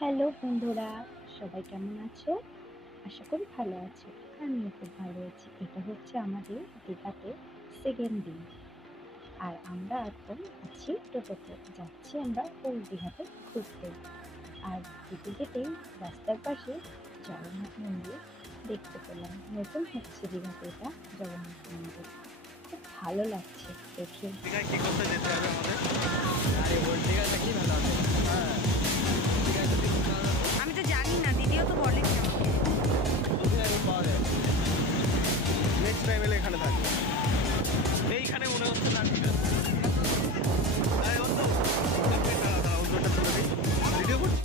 Hello বন্ধুরা, সবাই কেমন আছো? আশা করি ভালো আছো। আমিও খুব ভালো আছি। এটা হচ্ছে আমাদের দীঘাতে সেকেন্ড দিন। আর আমরা এখন আছি টোটোতে, যাচ্ছি আমরা ওল্ড দীঘাতে ঘুরতে। আর যেতে যেতেই রাস্তার পাশে জগন্নাথ মন্দির দেখতে পেলাম। নতুন হচ্ছে দীঘাতে এটা জগন্নাথ মন্দির। খুব ভালো লাগছে দেখে। দীঘায় কি করতে যেতে হবে আমাদের? আরে ওল্ড দীঘাটা কি ভালো হবে? হ্যাঁ, দীঘায় যদি ঘুরতে হবে, আমি তো জানি না, দিদিও তো বলেনি আমাকে। কোথায় রুম পাওয়া যায়? নেক্সট টাইম এলে এখানে থাকবে। এইখানে মনে হচ্ছে না, ঠিক আছে। আরে বন্ধু, এক মিনিট দাঁড়া দাঁড়া, অন্যটা তুলে দিই। ভিডিও করছি।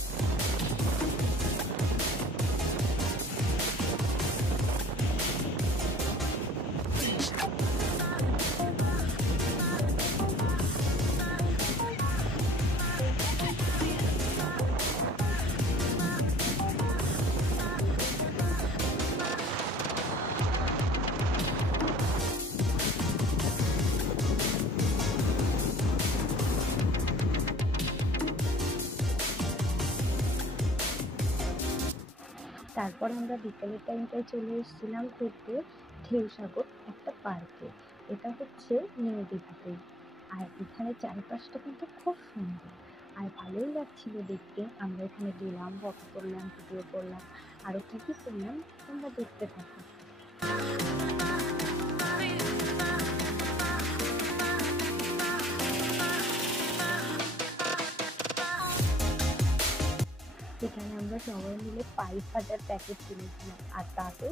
তারপর আমরা বিকেলের টাইমটায় চলে এসেছিলাম ঘুরতে ঢেউসাগর একটা পার্কে। এটা হচ্ছে নিউ দীঘাতেই। আর এখানে চারপাশটা কিন্তু খুব সুন্দর আর ভালোই লাগছিল দেখতে। আমরা এখানে গেলাম, ফটো করলাম, ভিডিও করলাম, আরও কী কী করলাম তোমরা দেখতে থাকো। সেখানে আমরা সবাই মিলে 5,000 প্যাকেট কিনেছিলাম, আর তাতে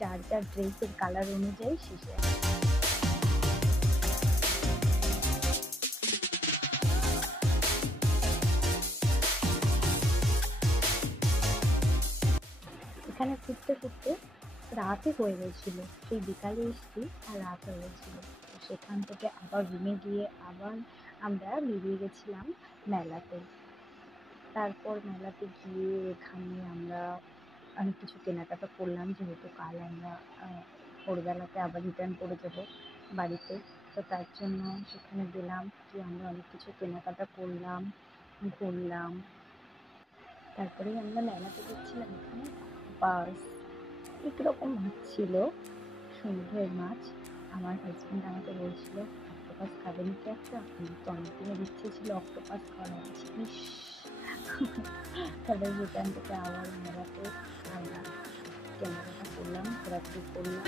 যার যার ড্রেসের কালার অনুযায়ী শেষে এখানে ঘুরতে ঘুরতে রাতই হয়ে গেছিলো। সেই বিকালে এসেছি আর রাত হয়ে গেছিলো। তো সেখান থেকে আবার রুমে গিয়ে আবার আমরা বেরিয়ে গেছিলাম মেলাতে। তারপর মেলাতে গিয়ে এখানে আমরা অনেক কিছু কেনাকাটা করলাম, যেহেতু কাল আমরা ভোরবেলাতে আবার রিটার্ন করে যাবো বাড়িতে। তো তার জন্য সেখানে গেলাম, গিয়ে আমরা অনেক কিছু কেনাকাটা করলাম, ঘুরলাম। তারপরেই আমরা মেলাতে দেখছিলাম এখানে বাস একরকম মাছ ছিল, সমুদ্রের মাছ। আমার হাজব্যান্ড আমাকে বলছিল অক্টোপাস খাবে নাকি একটা, আমার তো অনেকদিনের ইচ্ছে ছিল অক্টোপাস খাওয়ার। ইস তারপরে সেখান থেকে আবার মেলাতে আমরা কেনাকাটা করলাম, ঘোরাঘুরি করলাম।